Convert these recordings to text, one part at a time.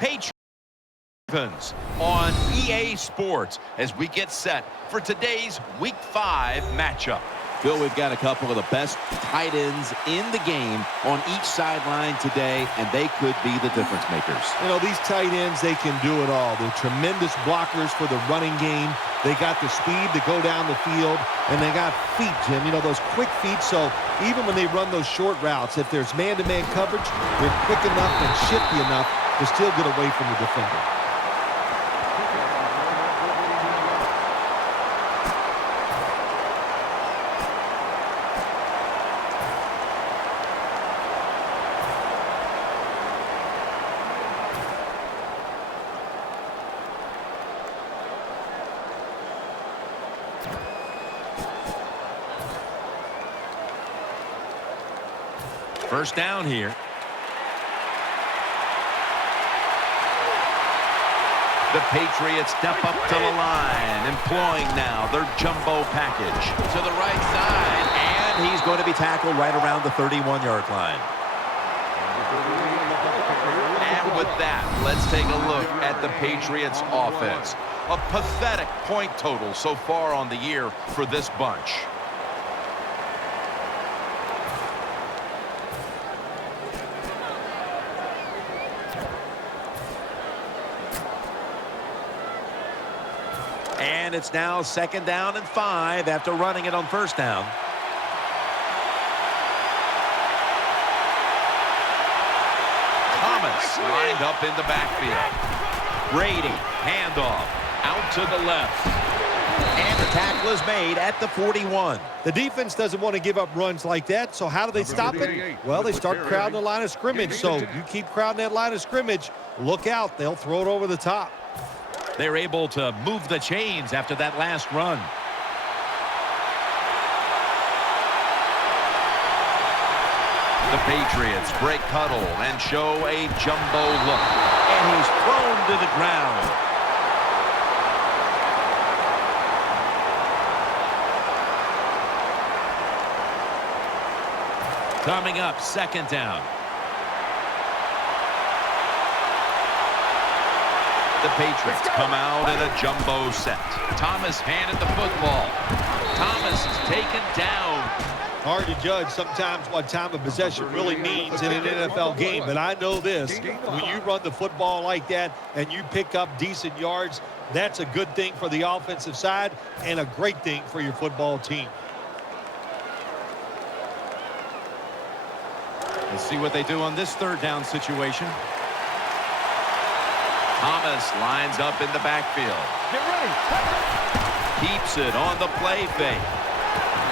Patriots on EA Sports as we get set for today's Week 5 matchup. Bill, we've got a couple of the best tight ends in the game on each sideline today, and they could be the difference makers. You know, these tight ends, they can do it all. They're tremendous blockers for the running game. They got the speed to go down the field, and they got feet, Jim. You know, those quick feet, so even when they run those short routes, if there's man-to-man coverage, they're quick enough and shifty enough to still get away from the defender. First down here. The Patriots step up to the line, employing now their jumbo package. To the right side, And he's going to be tackled right around the 31-yard line. and with that, let's take a look at the Patriots offense. A pathetic point total so far on the year for this bunch. And it's now 2nd down and 5 after running it on 1st down. Thomas lined up in the backfield. Brady, handoff, out to the left. And the tackle is made at the 41. The defense doesn't want to give up runs like that, so how do they stop it? Well, they start crowding the line of scrimmage, so you keep crowding that line of scrimmage, look out, they'll throw it over the top. They're able to move the chains after that last run. The Patriots break huddle and show a jumbo look. And he's thrown to the ground. Coming up, 2nd down. The Patriots come out in a jumbo set. Thomas handed the football. Thomas is taken down. Hard to judge sometimes what time of possession really means in an NFL game, but I know this. When you run the football like that and you pick up decent yards, that's a good thing for the offensive side and a great thing for your football team. Let's see what they do on this 3rd down situation. Thomas lines up in the backfield. Get ready. Keeps it on the play fake.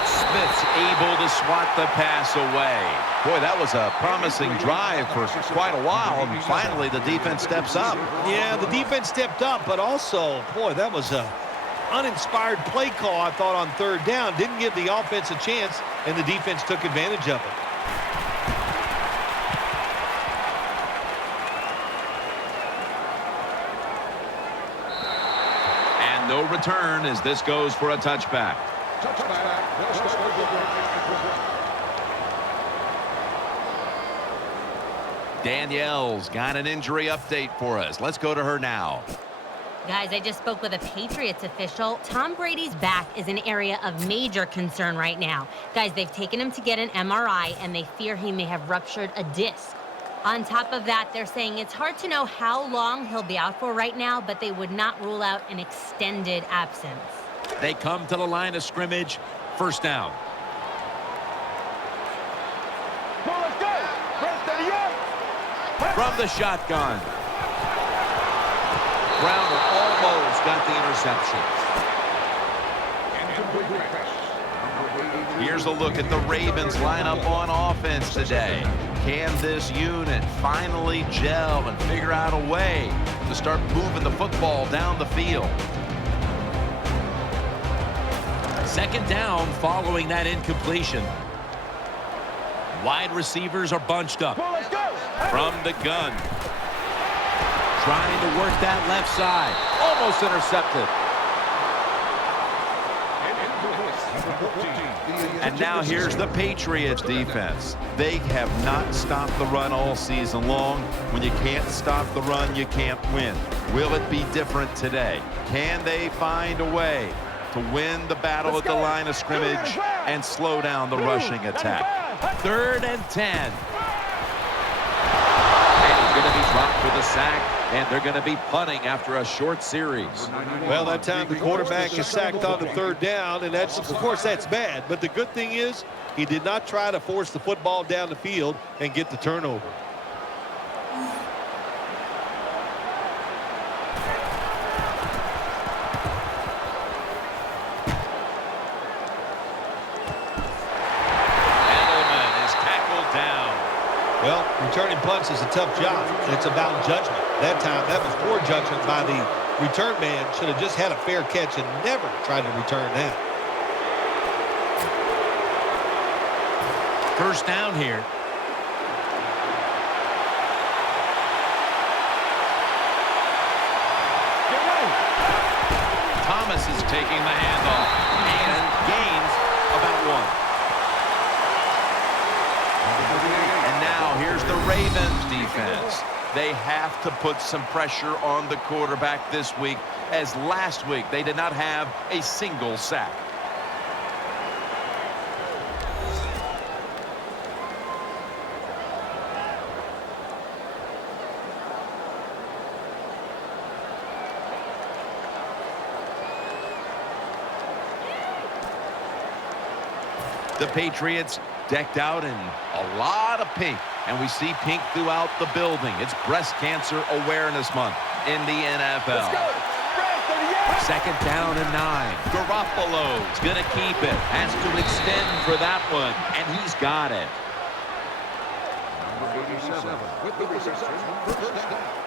Smith's able to swat the pass away. Boy, that was a promising drive for quite a while. And finally, the defense steps up. Yeah, the defense stepped up, but also, boy, that was a uninspired play call, I thought, on 3rd down. Didn't give the offense a chance, and the defense took advantage of it. No return as this goes for a touchback. Danielle's got an injury update for us. Let's go to her now. Guys, I just spoke with a Patriots official. Tom Brady's back is an area of major concern right now. Guys, they've taken him to get an MRI, and they fear he may have ruptured a disc. On top of that, they're saying it's hard to know how long he'll be out for right now, but they would not rule out an extended absence. They come to the line of scrimmage. 1st down. Let's go. From the shotgun. Browner almost got the interception. Here's a look at the Ravens lineup on offense today. Can this unit finally gel and figure out a way to start moving the football down the field? 2nd down following that incompletion. Wide receivers are bunched up. From the gun. Trying to work that left side. Almost intercepted. And now here's the Patriots defense. They have not stopped the run all season long. When you can't stop the run, you can't win. Will it be different today? Can they find a way to win the battle at the line of scrimmage and slow down the rushing attack? 3rd and 10. And he's going to be dropped for the sack, and they're going to be punting after a short series. Well, that time the quarterback is sacked on the 3rd down, and that's, of course, that's bad. But the good thing is he did not try to force the football down the field and get the turnover. Well, returning punts is a tough job. It's about judgment. That time, that was poor judgment by the return man. Should have just had a fair catch and never tried to return that. 1st down here. Thomas is taking the handoff and gains about 1. And now here's the Ravens defense. They have to put some pressure on the quarterback this week, as last week they did not have a single sack. The Patriots decked out in a lot of pink, and we see pink throughout the building. It's Breast Cancer Awareness Month in the NFL. 2nd down and 9. Garoppolo's going to keep it. Has to extend for that one, and he's got it. Number 87 with the reception. 1st down.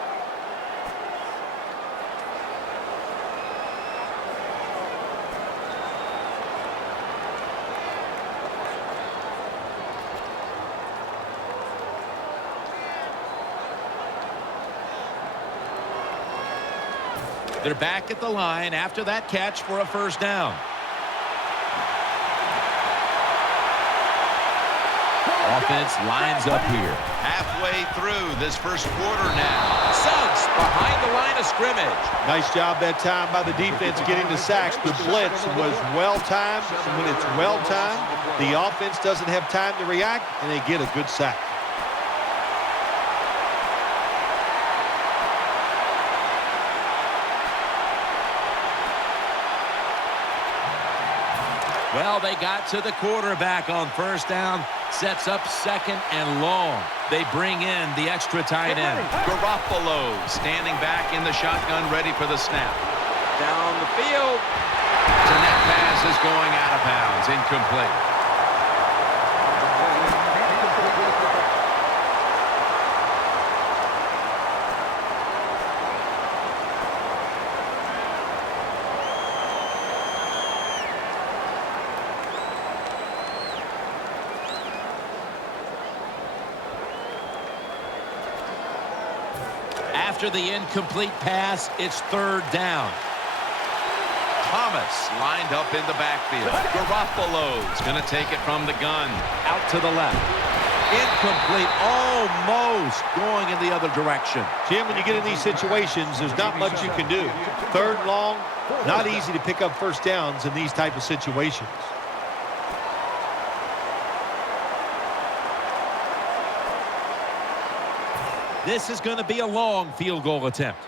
They're back at the line after that catch for a 1st down. Offense lines up here. Halfway through this 1st quarter now. Suggs behind the line of scrimmage. Nice job that time by the defense getting the sacks. The blitz was well-timed. And when it's well-timed, the offense doesn't have time to react, and they get a good sack. Well, they got to the quarterback on 1st down. Sets up 2nd and long. They bring in the extra tight end. Garoppolo standing back in the shotgun, ready for the snap. Down the field. And that pass is going out of bounds. Incomplete. After the incomplete pass, it's 3rd down. Thomas lined up in the backfield. Garoppolo's going to take it from the gun. Out to the left. Incomplete, almost going in the other direction. Jim, when you get in these situations, there's not much you can do. 3rd and long, not easy to pick up 1st downs in these type of situations. This is going to be a long field goal attempt.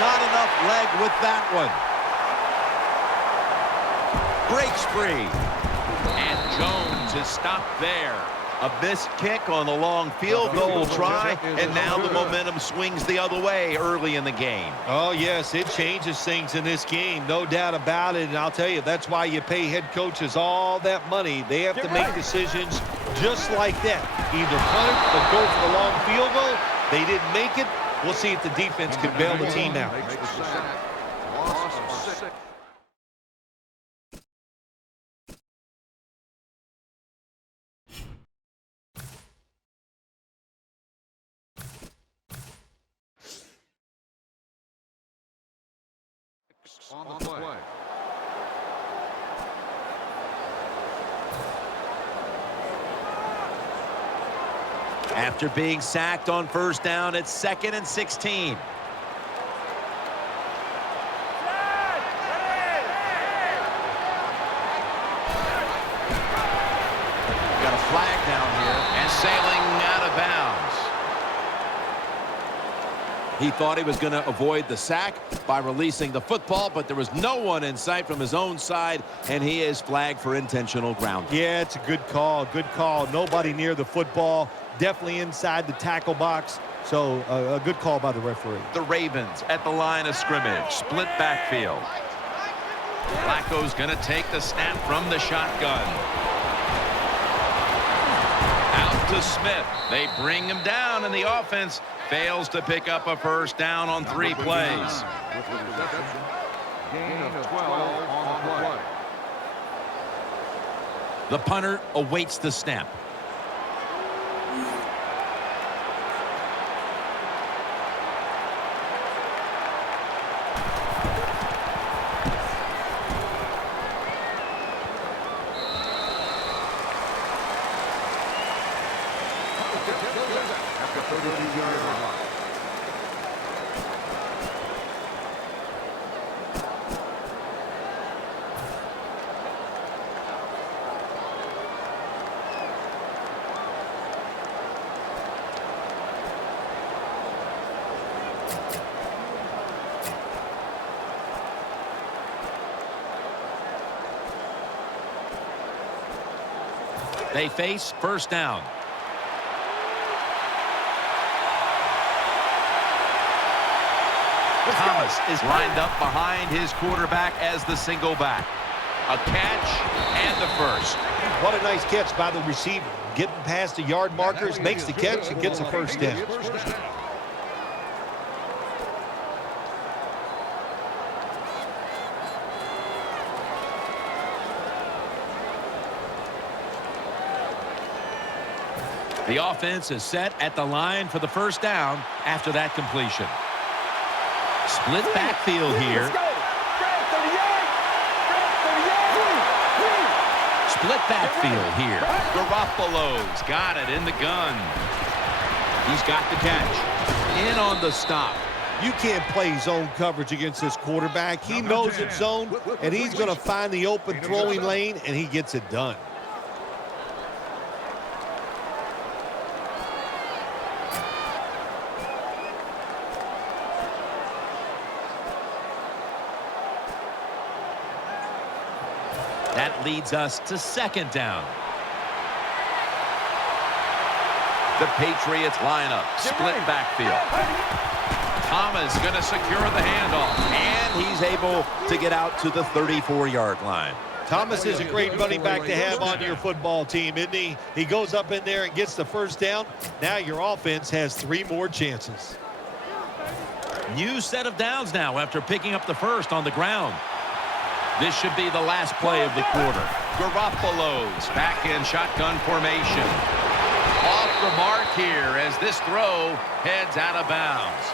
Not enough leg with that one. Breaks free. And Jones is stopped there. A missed kick on the long field goal try, and now the momentum swings the other way early in the game. Oh, yes, it changes things in this game, no doubt about it. And I'll tell you, that's why you pay head coaches all that money. They have to make decisions just like that. Either punt it or go for the long field goal. They didn't make it. We'll see if the defense can bail the team out. risks on the play. After being sacked on first down, it's 2nd and 16. Got a flag down here and sailing out of bounds. He thought he was going to avoid the sack by releasing the football, but there was no one in sight from his own side, and he is flagged for intentional grounding. Yeah, it's a good call. Good call. Nobody near the football. Definitely inside the tackle box. So a good call by the referee. The Ravens at the line of scrimmage. Split backfield. Flacco's going to take the snap from the shotgun. Out to Smith. They bring him down, and the offense fails to pick up a first down on 3 plays. Gain of 12 on the play. The punter awaits the snap. They face first down. Thomas is lined up behind his quarterback as the single back. A catch and the first. What a nice catch by the receiver. Getting past the yard markers, makes the catch, and gets a first down. The offense is set at the line for the first down after that completion. Split backfield here. Split backfield here. Garoppolo's got it in the gun. He's got the catch. In on the stop. You can't play zone coverage against this quarterback. He knows it's zone, and he's going to find the open throwing lane, and he gets it done. That leads us to second down. The Patriots line up. Split backfield. Thomas going to secure the handoff. And he's able to get out to the 34-yard line. Thomas is a great running back to have on your football team, isn't he? He goes up in there and gets the first down. Now your offense has 3 more chances. New set of downs now after picking up the first on the ground. This should be the last play of the quarter. Garoppolo's back in shotgun formation. Off the mark here as this throw heads out of bounds.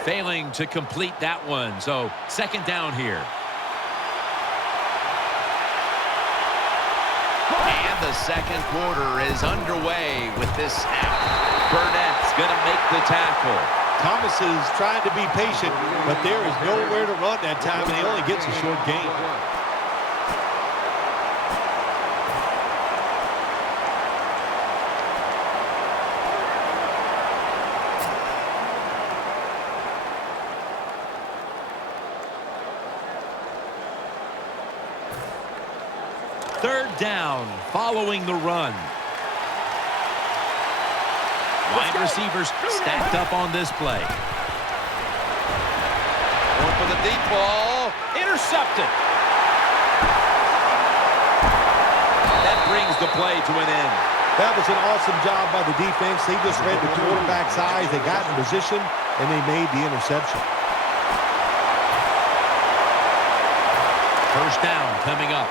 Failing to complete that one. So second down here. And the second quarter is underway with this snap. Burnett's going to make the tackle. Thomas is trying to be patient, but there is nowhere to run that time, and he only gets a short gain. Third down following the run. Wide receivers stacked up on this play. On with a deep ball. Intercepted. That brings the play to an end. That was an awesome job by the defense. They just read the quarterback's eyes. They got in position, and they made the interception. First down coming up.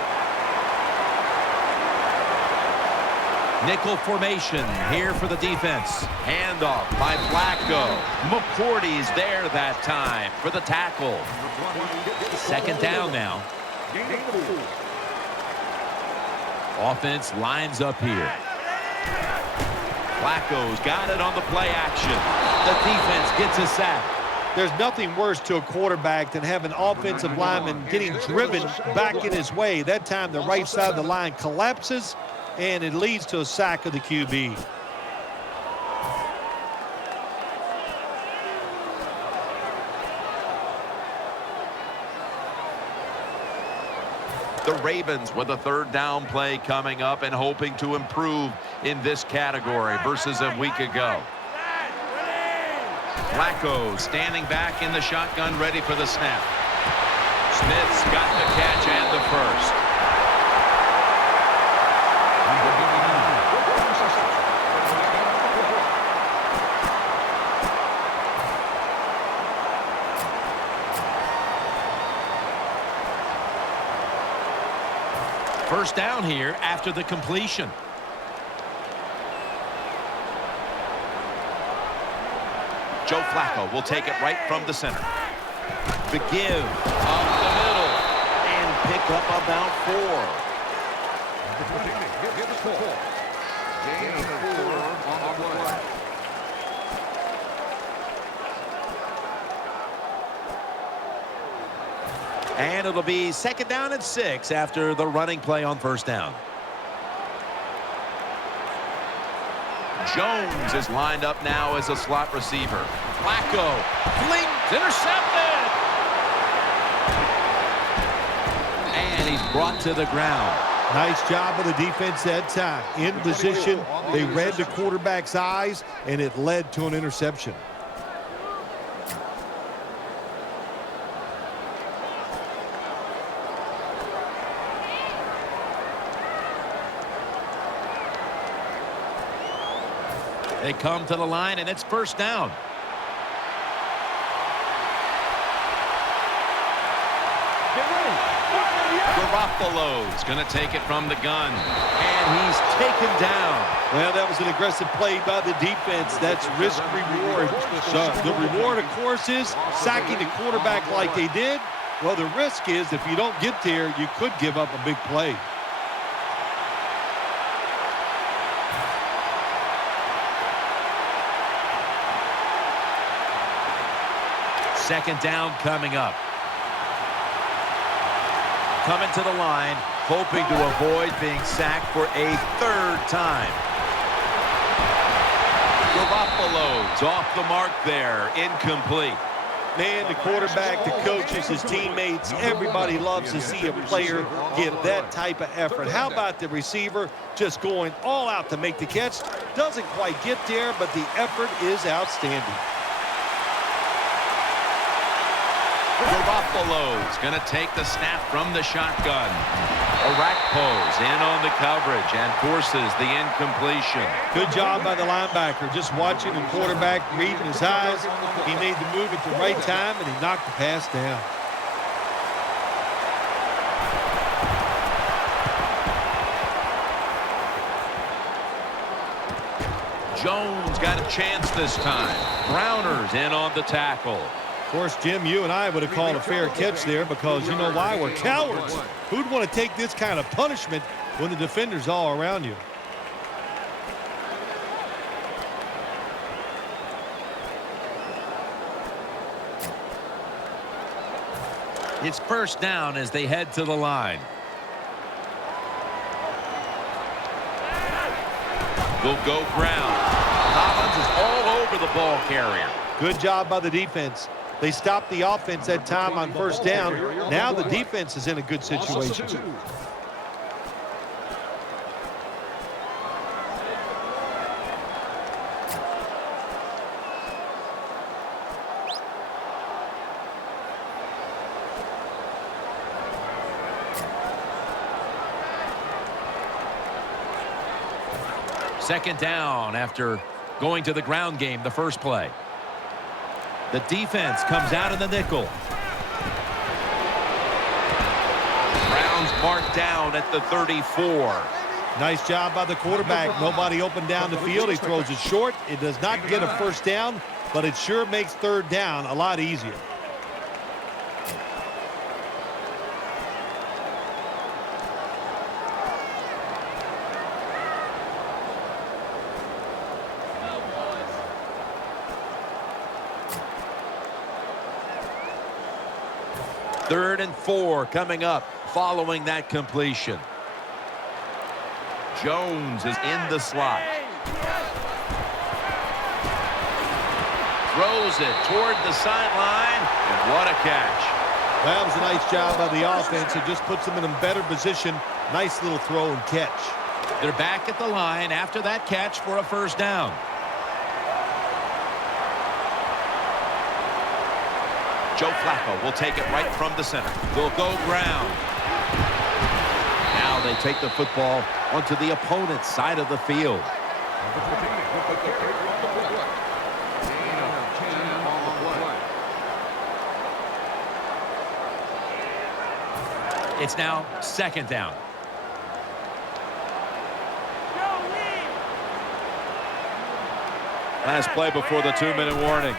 Nickel formation here for the defense. Handoff by Flacco. McCourty's there that time for the tackle. Second down now. Offense lines up here. Flacco's got it on the play action. The defense gets a sack. There's nothing worse to a quarterback than having offensive lineman getting driven back in his way. That time the right side of the line collapses, and it leads to a sack of the QB. The Ravens with a third down play coming up and hoping to improve in this category versus a week ago. Flacco standing back in the shotgun, ready for the snap. Smith's got the catch and the first. First down here after the completion. Joe Flacco will take it right from the center. The give up the middle and pick up about 4. Gain of 4 on the play. And it'll be second down and 6 after the running play on first down. Jones is lined up now as a slot receiver. Flacco flings, intercepted. And he's brought to the ground. Nice job of the defense that time. In position, they read the quarterback's eyes, and it led to an interception. They come to the line, and it's first down. Garoppolo's going to take it from the gun. And he's taken down. Well, that was an aggressive play by the defense. That's risk-reward. The reward, of course, is sacking the quarterback like they did. Well, the risk is if you don't get there, you could give up a big play. Second down coming up. Coming to the line, hoping to avoid being sacked for a third time. Garoppolo's off the mark there. Incomplete. Man, the quarterback, the coaches, his teammates, everybody loves to see a player give that type of effort. How about the receiver just going all out to make the catch? Doesn't quite get there, but the effort is outstanding. Garoppolo's going to take the snap from the shotgun. Orakpo's in on the coverage and forces the incompletion. Good job by the linebacker, just watching the quarterback, reading his eyes. He made the move at the right time, and he knocked the pass down. Jones got a chance this time. Browner's in on the tackle. Of course, Jim, you and I would have called a fair catch there because you know why? We're cowards. Who'd want to take this kind of punishment when the defender's all around you? It's first down as they head to the line. Will go ground. Collins is all over the ball carrier. Good job by the defense. They stopped the offense that time on first down. Now the defense is in a good situation. Second down after going to the ground game the first play. The defense comes out in the nickel. Browns marked down at the 34. Nice job by the quarterback. Nobody open down the field. He throws it short. It does not get a first down, but it sure makes third down a lot easier. Third and 4 coming up following that completion. Jones is in the slot. Throws it toward the sideline, and what a catch. That was a nice job by the offense. It just puts them in a better position. Nice little throw and catch. They're back at the line after that catch for a first down. Joe Flacco will take it right from the center. They'll go ground. Now they take the football onto the opponent's side of the field. It's now second down. Last play before the 2-minute warning.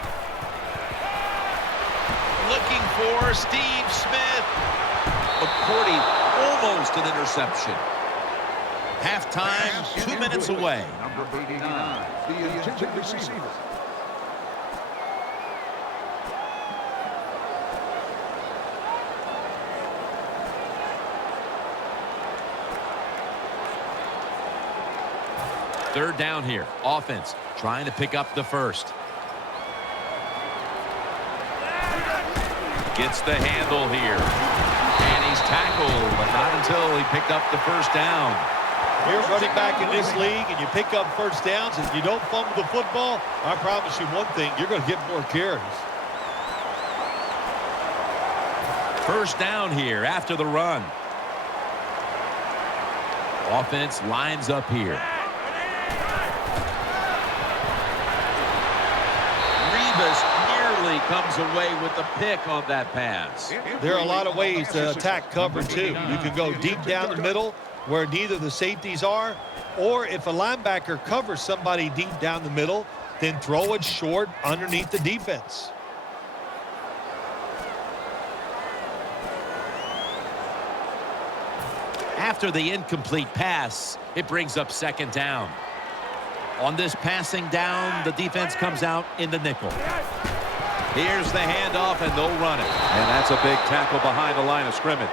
Looking for Steve Smith. McCourty, almost an interception. Halftime, 2 minutes away. Number 89, the intended receiver. Third down here. Offense trying to pick up the first. Gets the handle here. And he's tackled, but not until he picked up the first down. You're running back in this league and you pick up first downs and you don't fumble the football, I promise you one thing, you're going to get more carries. First down here after the run. Offense lines up here. Revis nearly comes away with the pick on that pass. There are a lot of ways to attack cover too. You can go deep down the middle where neither the safeties are, or if a linebacker covers somebody deep down the middle, then throw it short underneath the defense. After the incomplete pass, it brings up second down. On this passing down, the defense comes out in the nickel. Here's the handoff, and they'll run it. And that's a big tackle behind the line of scrimmage.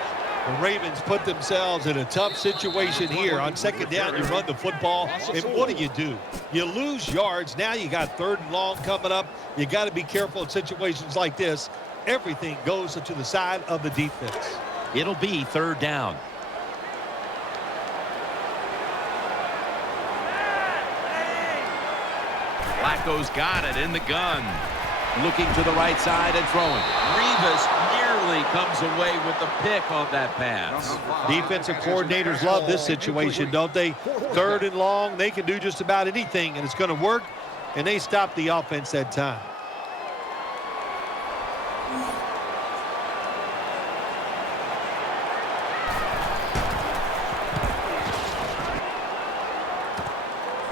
The Ravens put themselves in a tough situation here. On second down, you run the football, and what do? You lose yards. Now you got third and long coming up. You got to be careful in situations like this. Everything goes to the side of the defense. It'll be third down. Flacco's got it in the gun. Looking to the right side and throwing. Revis nearly comes away with the pick on that pass. Defensive coordinators love this situation, don't they? Third and long, they can do just about anything, and it's going to work, and they stop the offense that time.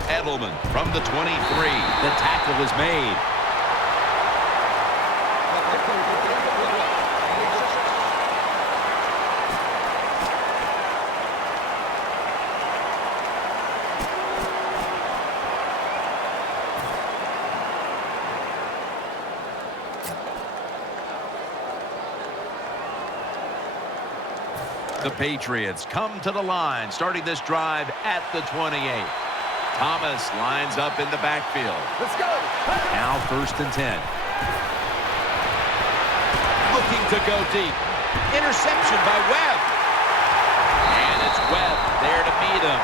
Edelman from the 23. The tackle is made. The Patriots come to the line, starting this drive at the 28. Thomas lines up in the backfield. Let's go. Now first and 10. Looking to go deep. Interception by Webb. And it's Webb there to meet him.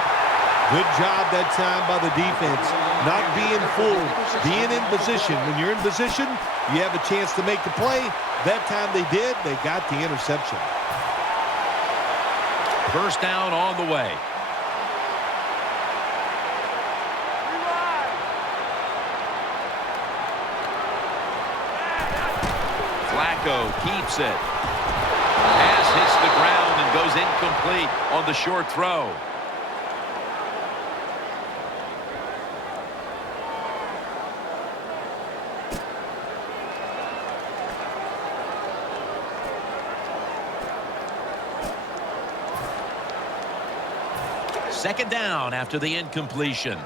Good job that time by the defense. Not being fooled, being in position. When you're in position, you have a chance to make the play. That time they did. They got the interception. First down on the way. Flacco keeps it. Pass hits the ground and goes incomplete on the short throw. Second down after the incompletion.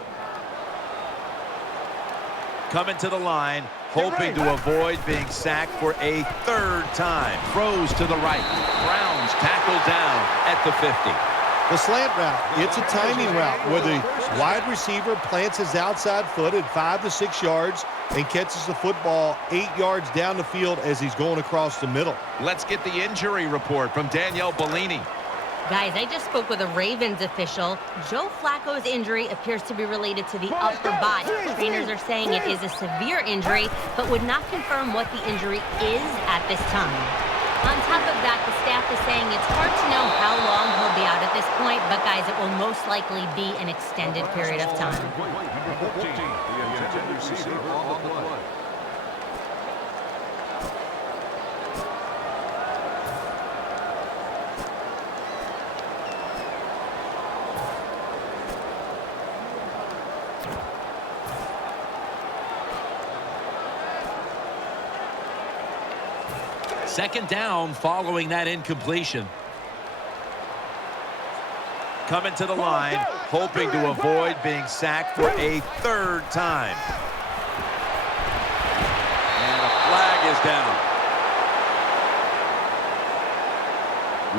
Coming to the line, hoping to avoid being sacked for a third time. Throws to the right. Browns tackled down at the 50. The slant route, it's a timing route where the wide receiver plants his outside foot at 5 to 6 yards and catches the football 8 yards down the field as he's going across the middle. Let's get the injury report from Danielle Bellini. Guys, I just spoke with a Ravens official. Joe Flacco's injury appears to be related to the upper body. Trainers are saying it is a severe injury, but would not confirm what the injury is at this time. On top of that, the staff is saying it's hard to know how long he'll be out at this point, but guys, it will most likely be an extended period of time. Second down following that incompletion. Coming to the line, hoping to avoid being sacked for a third time. And a flag is down.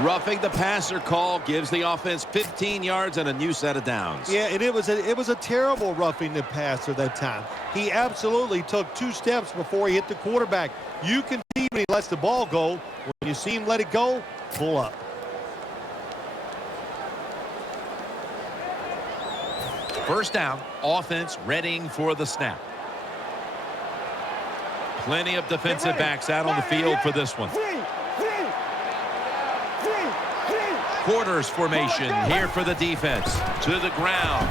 Roughing the passer call gives the offense 15 yards and a new set of downs. Yeah, and it was a terrible roughing the passer that time. He absolutely took 2 steps before he hit the quarterback. You can see when he lets the ball go. When you see him let it go, pull up. First down, offense readying for the snap. Plenty of defensive backs out on the field for this one. Quarters formation here for the defense. To the ground.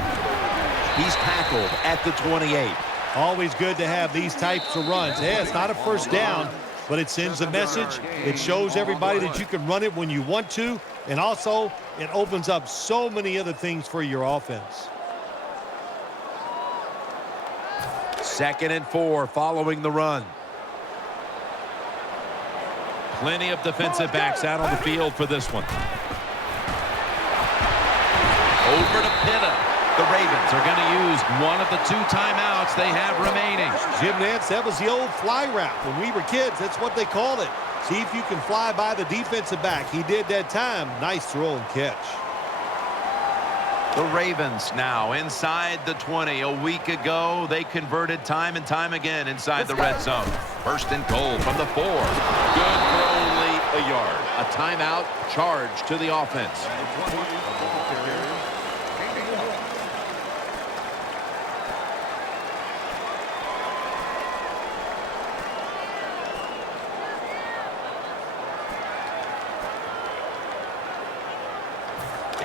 He's tackled at the 28. Always good to have these types of runs. Yeah, it's not a first down, but it sends a message. It shows everybody that you can run it when you want to, and also it opens up so many other things for your offense. 2nd and 4 following the run. Plenty of defensive backs out on the field for this one. Over to Pitta. The Ravens are going to use one of the 2 timeouts they have remaining. Jim Nantz, that was the old fly route. When we were kids, that's what they called it. See if you can fly by the defensive back. He did that time. Nice throw and catch. The Ravens now inside the 20. A week ago, they converted time and time again inside the red zone. 1st and goal from the 4. Good for only a yard. A timeout charge to the offense.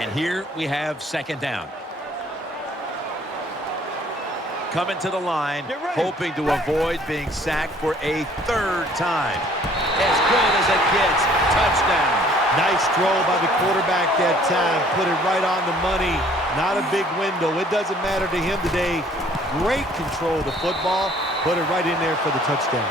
And here we have 2nd down. Coming to the line, hoping to avoid being sacked for a third time. As good as it gets. Touchdown. Nice throw by the quarterback that time. Put it right on the money. Not a big window. It doesn't matter to him today. Great control of the football. Put it right in there for the touchdown.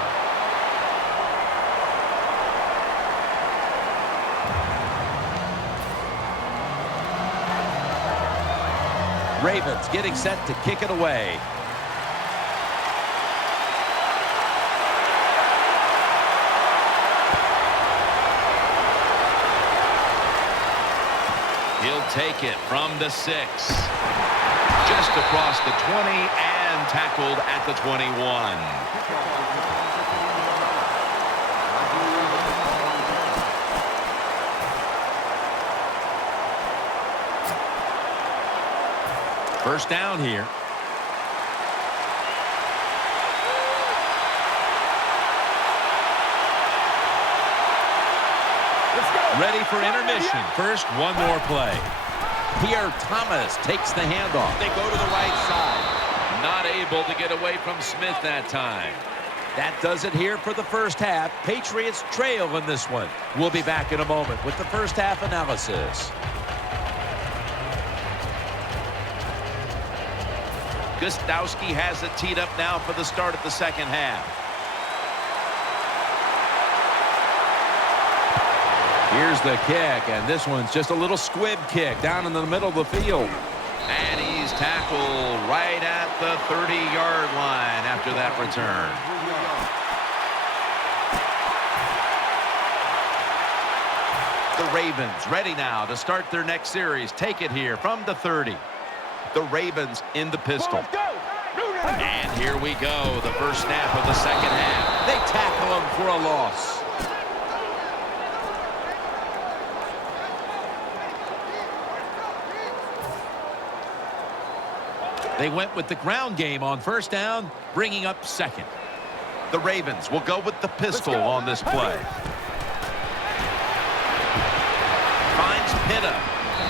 Ravens getting set to kick it away. He'll take it from the 6. Just across the 20 and tackled at the 21. First down here. Ready for intermission. First, one more play. Pierre Thomas takes the handoff. They go to the right side. Not able to get away from Smith that time. That does it here for the first half. Patriots trail in this one. We'll be back in a moment with the first half analysis. Gostowski has it teed up now for the start of the second half. Here's the kick, and this one's just a little squib kick down in the middle of the field. And he's tackled right at the 30-yard line after that return. The Ravens ready now to start their next series. Take it here from the 30. The Ravens in the pistol. And here we go, the first snap of the second half. They tackle him for a loss. They went with the ground game on first down, bringing up second. The Ravens will go with the pistol on this play. Finds Pitta.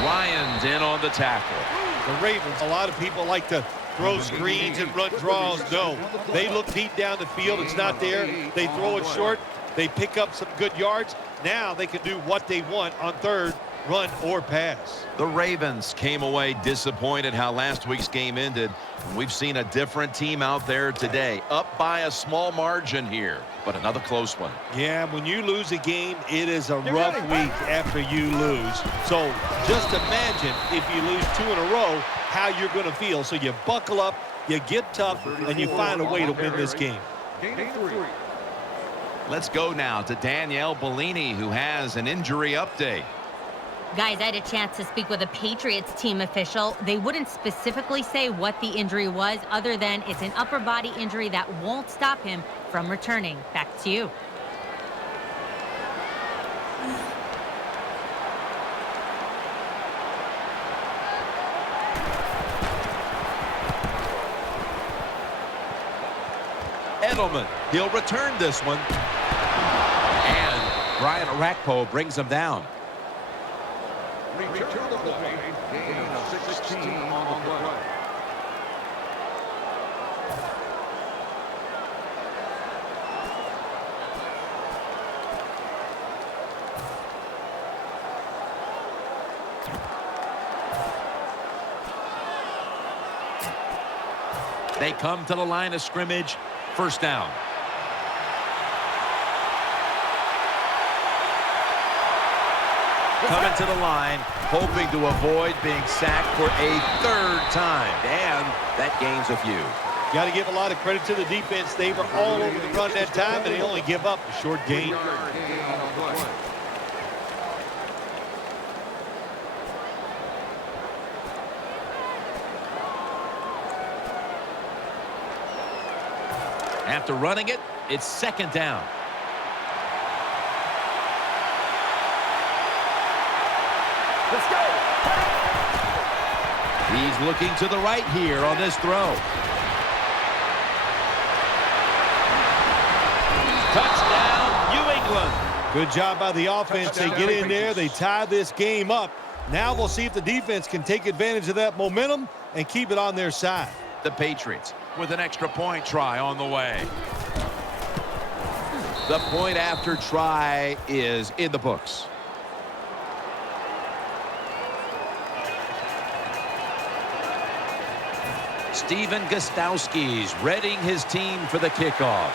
Ryan's in on the tackle. The Ravens, a lot of people like to throw screens and run draws. No, they look deep down the field. It's not there. They throw it short. They pick up some good yards. Now they can do what they want on third, run or pass. The Ravens came away disappointed how last week's game ended. We've seen a different team out there today, up by a small margin here, but another close one. Yeah, when you lose a game, it is a rough week after you lose. So just imagine if you lose 2 in a row, how you're going to feel. So you buckle up, you get tough, and you find a way to win this game. Let's go now to Danielle Bellini, who has an injury update. Guys, I had a chance to speak with a Patriots team official. They wouldn't specifically say what the injury was other than it's an upper body injury that won't stop him from returning. Back to you. Edelman, he'll return this one. And Brian Orakpo brings him down. Return the play. Gain of 16 on the play. They come to the line of scrimmage. First down. Coming to the line, hoping to avoid being sacked for a third time. And that gains a few. Got to give a lot of credit to the defense. They were all over the run that time, and they only give up a short gain. After running it, it's second down. Let's go. He's looking to the right here on this throw. Touchdown, New England. Good job by the offense. They get in there. They tie this game up. Now we'll see if the defense can take advantage of that momentum and keep it on their side. The Patriots with an extra point try on the way. The point after try is in the books. Stephen Gostowski's readying his team for the kickoff.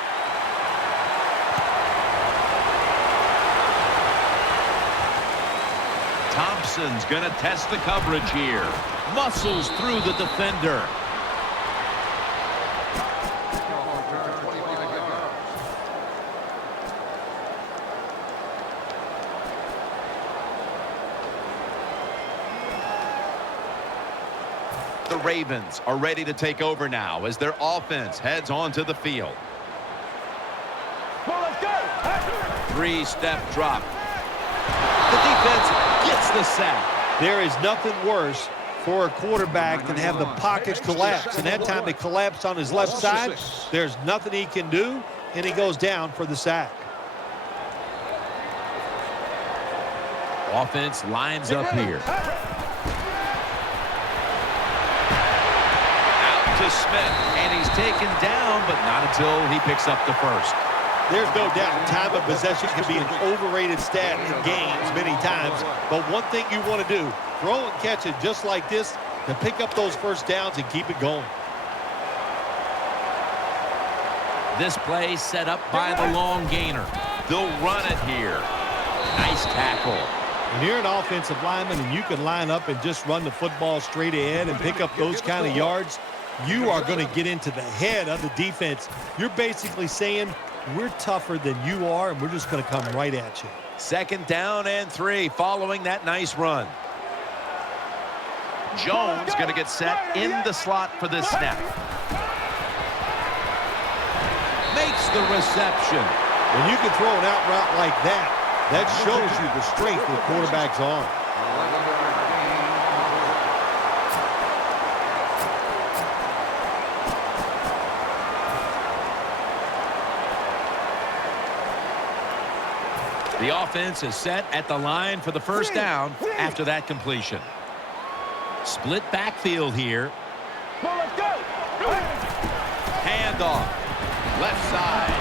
Thompson's going to test the coverage here. Muscles through the defender. The Ravens are ready to take over now as their offense heads onto the field. Three-step drop. The defense gets the sack. There is nothing worse for a quarterback than have the pockets collapse. And that time they collapsed on his left side. There's nothing he can do, and he goes down for the sack. Offense lines up here. to Smith, and he's taken down, but not until he picks up the first. There's no doubt time of possession can be an overrated stat in games many times, but one thing you want to do, throw and catch it just like this to pick up those first downs and keep it going. This play set up by the long gainer. They'll run it here. Nice tackle. When you're an offensive lineman and you can line up and just run the football straight ahead and pick up those kind of yards, you are going to get into the head of the defense. You're basically saying, we're tougher than you are, and we're just going to come right at you. 2nd down and 3 following that nice run. Jones going to get set in the slot for this snap. Makes the reception. When you can throw an out route like that, that shows you the strength of the quarterback's arm. The offense is set at the line for the first down after that completion. Split backfield here. Handoff. Left side.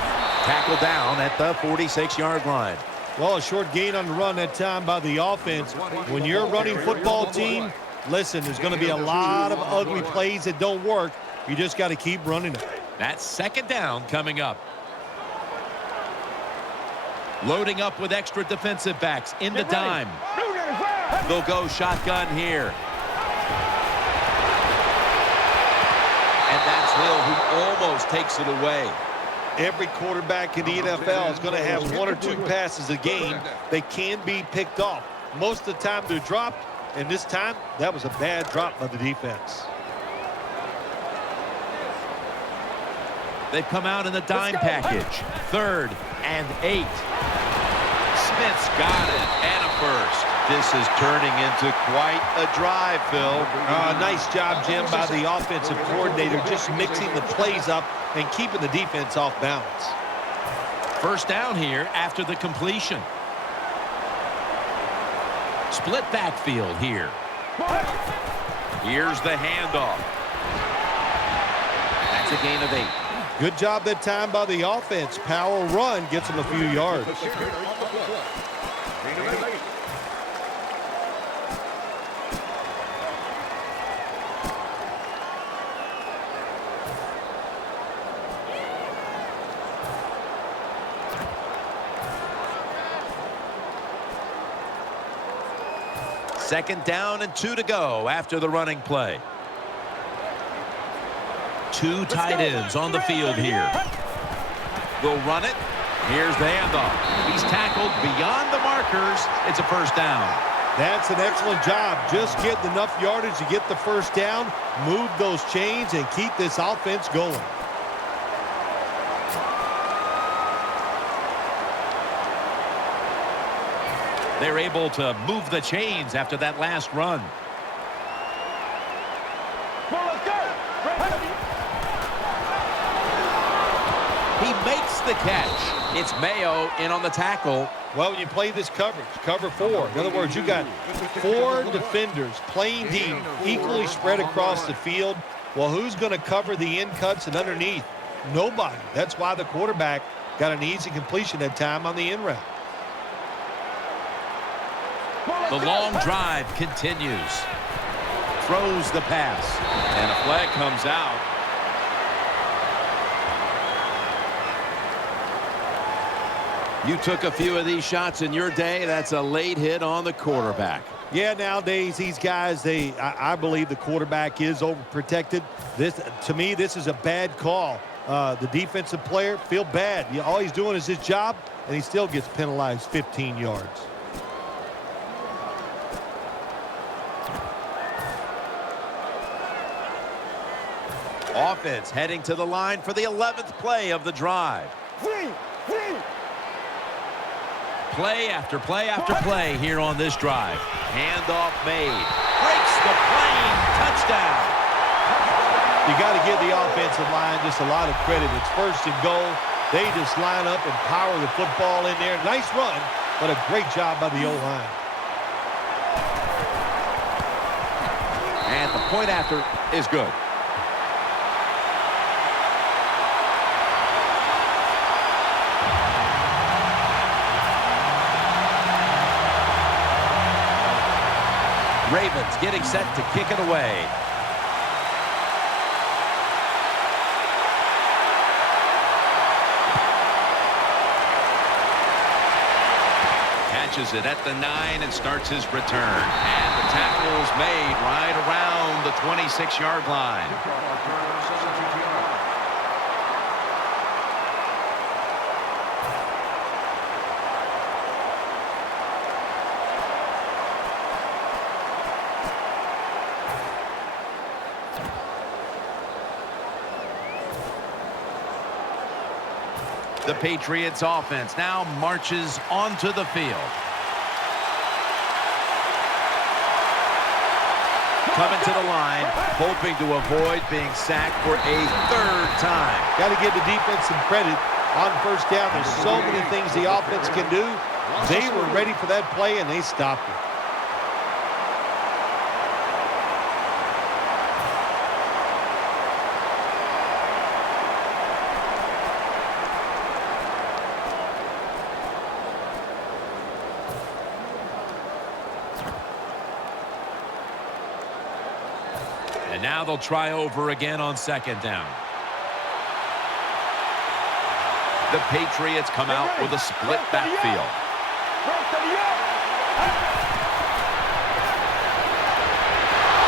Tackle down at the 46-yard line. Well, a short gain on the run that time by the offense. When you're a running football team, listen, there's going to be a lot of ugly plays that don't work. You just got to keep running it. That's 2nd down coming up. Loading up with extra defensive backs in the dime. They'll go shotgun here. And that's Hill who almost takes it away. Every quarterback in the NFL is going to have 1 or 2 passes a game. They can be picked off. Most of the time they're dropped, and this time that was a bad drop by the defense. They've come out in the dime package. 3rd and 8. Smith's got it, and a first. This is turning into quite a drive, Phil. Nice job, Jim, by the offensive coordinator, just mixing the plays up and keeping the defense off balance. 1st down here after the completion. Split backfield here. Here's the handoff. That's a gain of 8. Good job that time by the offense. Power run gets them a few yards. Second down and 2 to go after the running play. 2 tight ends on the field here. They'll run it. Here's the handoff. He's tackled beyond the markers. It's a 1st down. That's an excellent job. Just getting enough yardage to get the 1st down, move those chains, and keep this offense going. They're able to move the chains after that last run. He makes the catch. It's Mayo in on the tackle. Well, when you play this coverage, cover 4. In other words, you got 4 defenders playing deep, equally spread across the field. Well, who's going to cover the in cuts and underneath? Nobody. That's why the quarterback got an easy completion that time on the in route. The long drive continues. Throws the pass. And a flag comes out. You took a few of these shots in your day. That's a late hit on the quarterback. Yeah, nowadays these guys, I believe the quarterback is overprotected. To me, this is a bad call. The defensive player feel bad. All he's doing is his job, and he still gets penalized 15 yards. Offense heading to the line for the 11th play of the drive. Play after play after play here on this drive. Handoff made. Breaks the plane. Touchdown. You got to give the offensive line just a lot of credit. It's 1st and goal. They just line up and power the football in there. Nice run, but a great job by the O-line. And the point after is good. Ravens getting set to kick it away. Catches it at the 9 and starts his return. And the tackle's made right around the 26-yard line. The Patriots offense now marches onto the field. Coming to the line, hoping to avoid being sacked for a third time. Got to give the defense some credit on first down. There's so many things the offense can do. They were ready for that play, and they stopped it. And now they'll try over again on second down. The Patriots come out with a split backfield.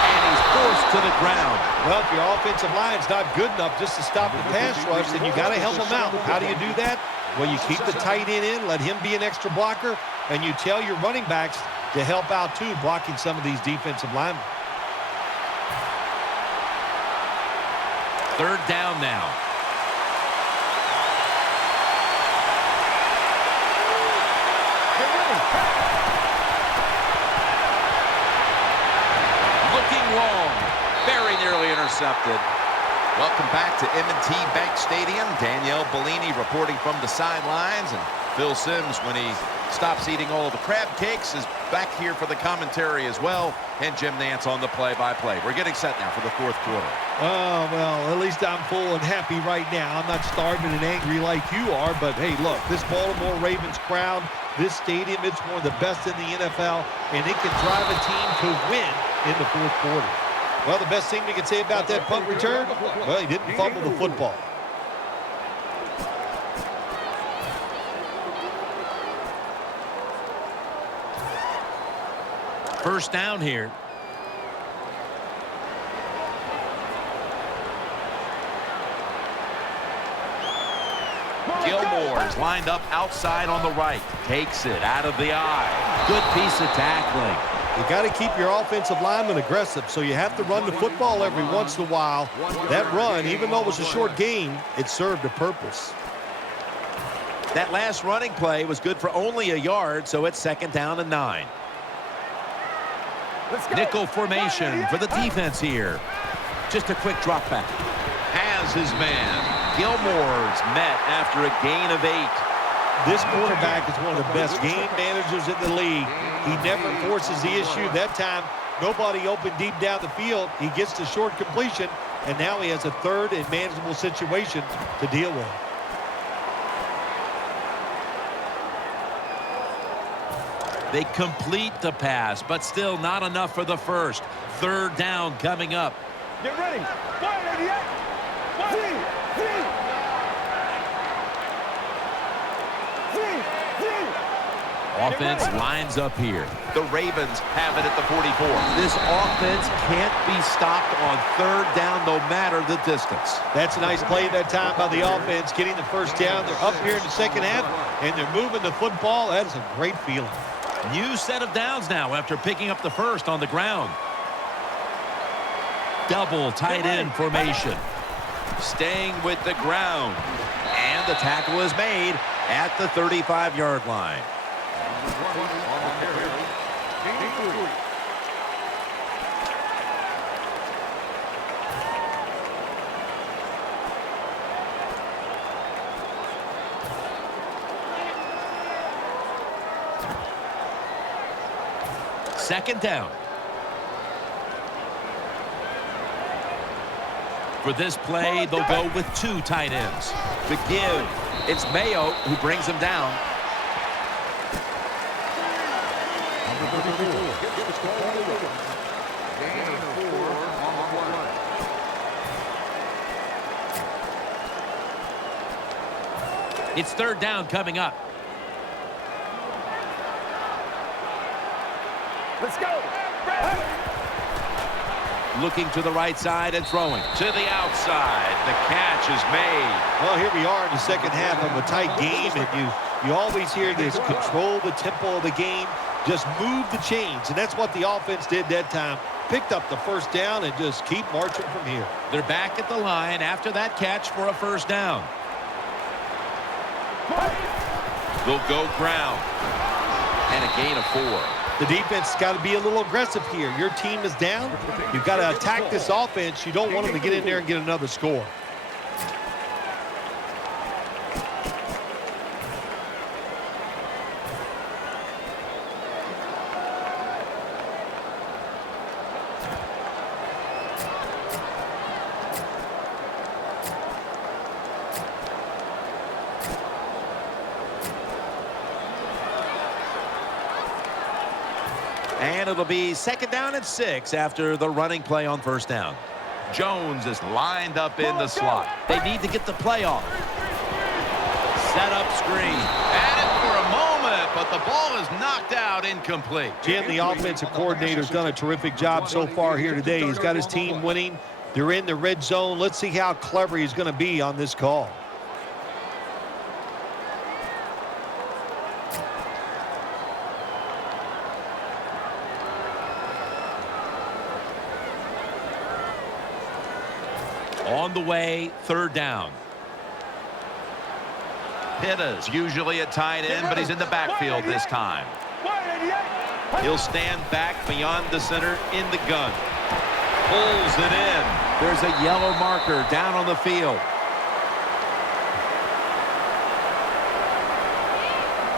And he's forced to the ground. Well, if your offensive line's not good enough just to stop the pass rush, then you got to help them out. How do you do that? Well, you keep the tight end in, let him be an extra blocker, and you tell your running backs to help out too, blocking some of these defensive linemen. Third down now. Looking long. Very nearly intercepted. Welcome back to M&T Bank Stadium. Danielle Bellini reporting from the sidelines. And Phil Simms, when he stops eating all of the crab cakes, is back here for the commentary as well. And Jim Nantz on the play-by-play. We're getting set now for the fourth quarter. Oh, well, at least I'm full and happy right now. I'm not starving and angry like you are, but hey, look, this Baltimore Ravens crowd, this stadium, it's one of the best in the NFL, and it can drive a team to win in the fourth quarter. Well, the best thing we can say about that punt return, well, he didn't fumble the football. First down here. Gilmore's lined up outside on the right. Takes it out of the eye. Good piece of tackling. You got to keep your offensive lineman aggressive, so you have to run the football every once in a while. That run, even though it was a short game, it served a purpose. That last running play was good for only a yard, so it's second down and 9. Nickel formation for the defense here. Just a quick drop back. Has his man. Gilmore's met after a gain of 8. This quarterback is one of the best game managers in the league. He never forces the issue. That time, nobody open deep down the field. He gets the short completion, and now he has a third and manageable situation to deal with. They complete the pass, but still not enough for the first. Third down coming up. Get ready. Fire, 88. Offense lines up here. The Ravens have it at the 44. This offense can't be stopped on third down no matter the distance. That's a nice play that time by the offense, getting the first down. They're up here in the second half, and they're moving the football. That is a great feeling. New set of downs now after picking up the first on the ground. Double tight end formation. Staying with the ground. And the tackle is made at the 35-yard line. Second down. For this play, they'll go with 2 tight ends. The give, it's Mayo who brings him down. Gain of 4 on the play. It's third down coming up. Let's go. Looking to the right side and throwing. To the outside. The catch is made. Well, here we are in the second half of a tight game, and you always hear this: control the tempo of the game, just move the chains, and that's what the offense did that time. Picked up the first down and just keep marching from here. They're back at the line after that catch for a first down. They'll go ground. And a gain of 4. The defense has got to be a little aggressive here. Your team is down. You've got to attack this offense. You don't want them to get in there and get another score. And it'll be second down and 6 after the running play on first down. Jones is lined up in the slot. They need to get the play off. Set up screen. At it for a moment, but the ball is knocked out, incomplete. Jim, the offensive coordinator's done a terrific job so far here today. He's got his team winning. They're in the red zone. Let's see how clever he's going to be on this call. On the way, third down. Pitta's usually a tight end, but he's in the backfield this time. He'll stand back beyond the center in the gun. Pulls it in. There's a yellow marker down on the field.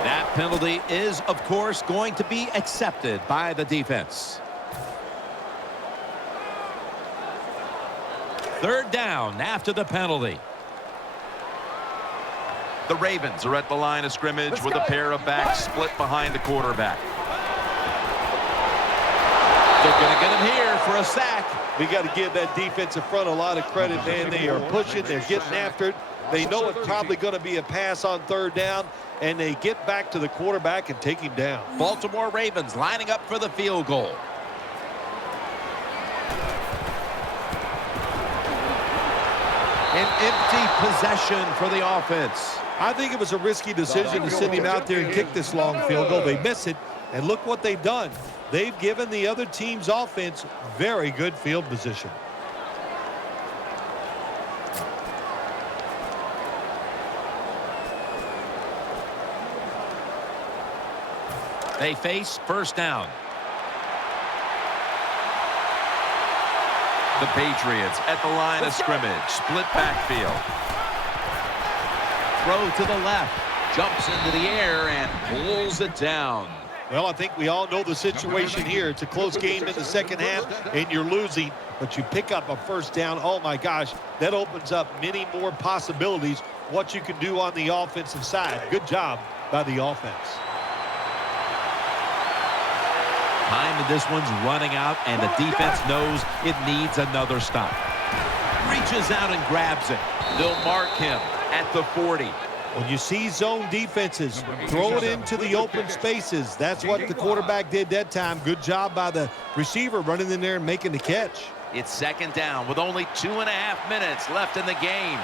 That penalty is, of course, going to be accepted by the defense. Third down after the penalty. The Ravens are at the line of scrimmage with a pair of backs split behind the quarterback. They're going to get him here for a sack. We got to give that defensive front a lot of credit, man. They are pushing. They're getting after it. They know it's probably going to be a pass on third down, and they get back to the quarterback and take him down. Baltimore Ravens lining up for the field goal. An empty possession for the offense. I think it was a risky decision to send him out there and kick this long field goal. They miss it, and look what they've done. They've given the other team's offense very good field position. They face first down. The Patriots at the line of scrimmage, split backfield. Throw to the left. Jumps into the air and pulls it down. Well, I think we all know the situation here. It's a close game in the second half, and you're losing, but you pick up a first down. Oh, my gosh, that opens up many more possibilities what you can do on the offensive side. Good job by the offense. Time in this one's running out, and the defense knows it needs another stop. Reaches out and grabs it. They'll mark him at the 40. When you see zone defenses, throw it into the open spaces. That's what the quarterback did that time. Good job by the receiver running in there and making the catch. It's second down with only 2.5 minutes left in the game.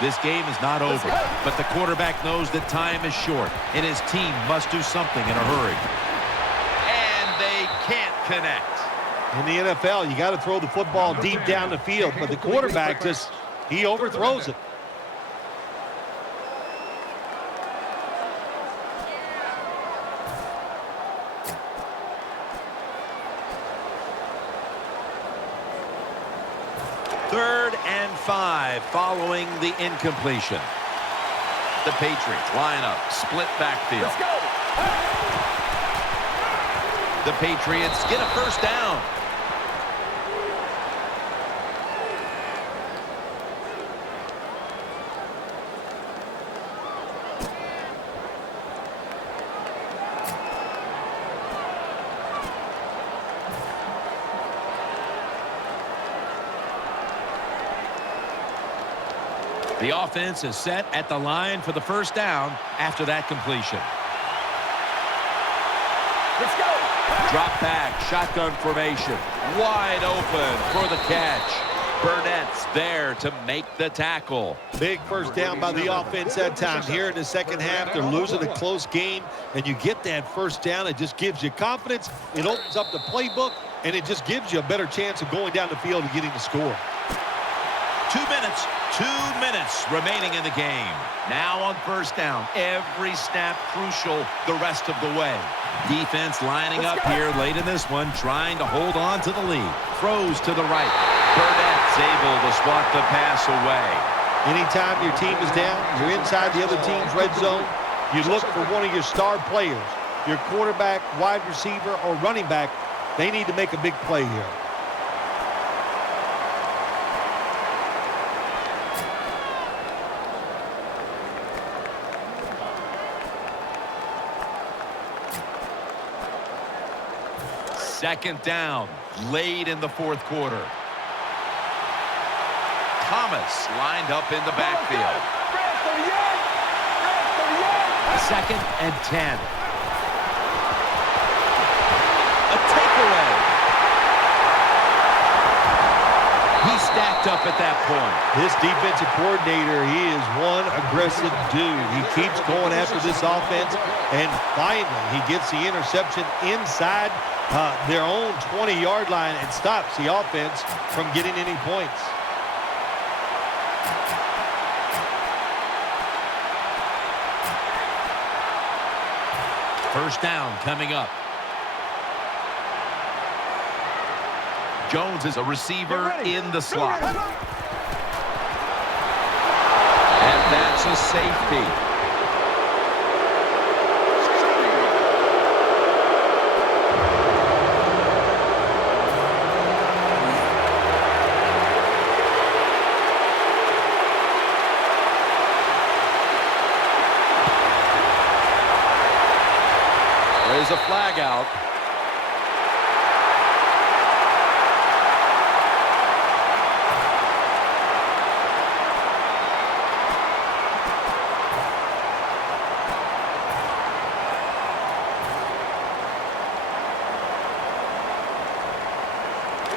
This game is not over, but the quarterback knows that time is short, and his team must do something in a hurry. And they can't connect. In the NFL, you got to throw the football deep down the field, but the quarterback just, he overthrows it. Third and 5 following the incompletion. The Patriots line up, split backfield. The Patriots get a first down. The offense is set at the line for the first down after that completion. Let's go. Drop back, shotgun formation. Wide open for the catch. Burnett's there to make the tackle. Big first down by the offense that time. Here in the second half, they're losing a close game, and you get that first down. It just gives you confidence. It opens up the playbook, and it just gives you a better chance of going down the field and getting the score. 2 minutes. 2 minutes remaining in the game. Now on first down. Every snap crucial the rest of the way. Defense lining up here late in this one, trying to hold on to the lead. Throws to the right. Burnett's able to swat the pass away. Anytime your team is down, you're inside the other team's red zone, you look for one of your star players, your quarterback, wide receiver, or running back. They need to make a big play here. Second down, late in the fourth quarter. Thomas lined up in the backfield. Second and 10. A takeaway. He stacked up at that point. This defensive coordinator, he is one aggressive dude. He keeps going after this offense, and finally he gets the interception inside their own 20-yard line and stops the offense from getting any points. First down coming up. Jones is a receiver in the slot. And that's a safety. There's a flag out.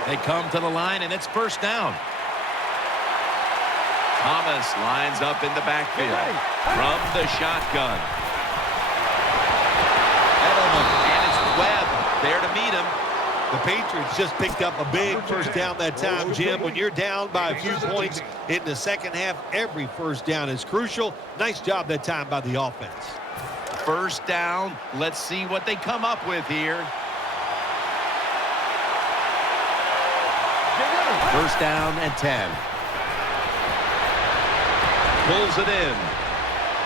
They come to the line, and it's first down. Thomas lines up in the backfield from the shotgun. And it's Webb there to meet him. The Patriots just picked up a big first down that time, Jim. When you're down by a few points in the second half, every first down is crucial. Nice job that time by the offense. First down. Let's see what they come up with here. First down and 10. Pulls it in.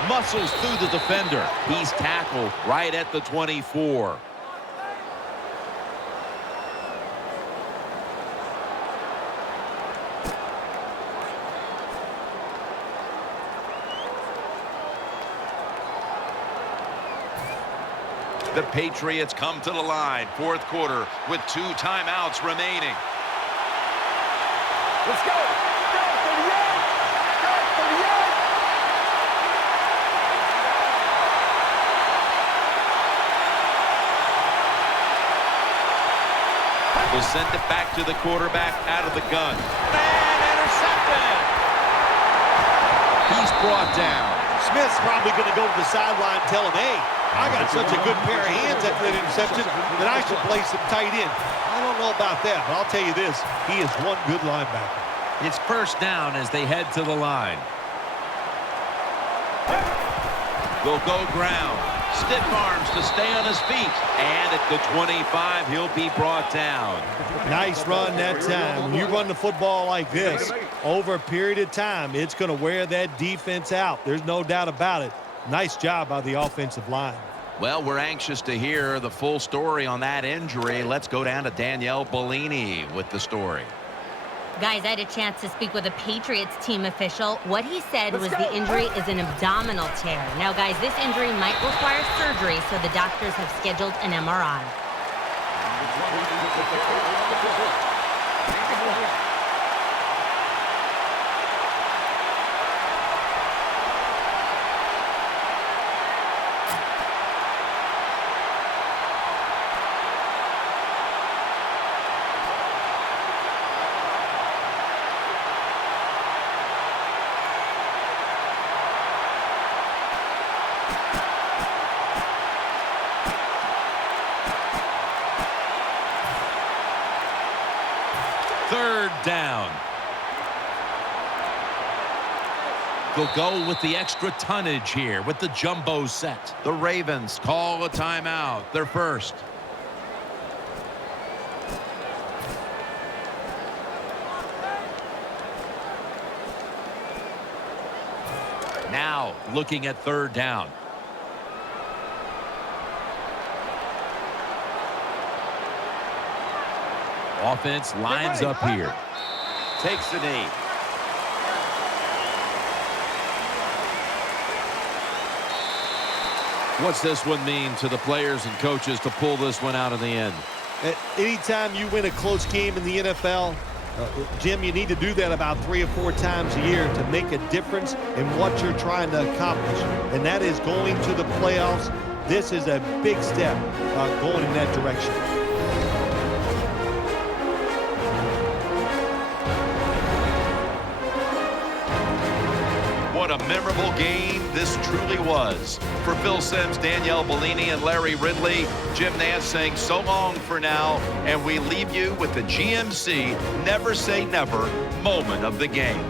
Muscles through the defender. He's tackled right at the 24. The Patriots come to the line. Fourth quarter with 2 timeouts remaining. Let's go. We'll send it back to the quarterback out of the gun. And intercepted. He's brought down. Smith's probably going to go to the sideline and tell him, hey, I got such a good pair of hands after that interception that I should play some tight end. I don't know about that, but I'll tell you this, he is one good linebacker. It's first down as they head to the line. They'll go ground. Stiff arms to stay on his feet. And at the 25, he'll be brought down. Nice run that time. When you run the football like this, over a period of time, it's going to wear that defense out. There's no doubt about it. Nice job by the offensive line. Well, we're anxious to hear the full story on that injury. Let's go down to Danielle Bellini with the story. Guys, I had a chance to speak with a Patriots team official. What he said was the injury is an abdominal tear. Now, guys, this injury might require surgery, so the doctors have scheduled an MRI. down. They'll go with the extra tonnage here with the jumbo set. The Ravens call a timeout. They're first. Now looking at third down. Offense lines up here. Takes the knee. What's this one mean to the players and coaches to pull this one out in the end? Anytime you win a close game in the NFL, Jim, you need to do that about 3 or 4 times a year to make a difference in what you're trying to accomplish. And that is going to the playoffs. This is a big step going in that direction. What a memorable game this truly was. For Phil Simms, Danielle Bellini, and Larry Ridley, Jim Nance saying so long for now, and we leave you with the GMC Never Say Never moment of the game.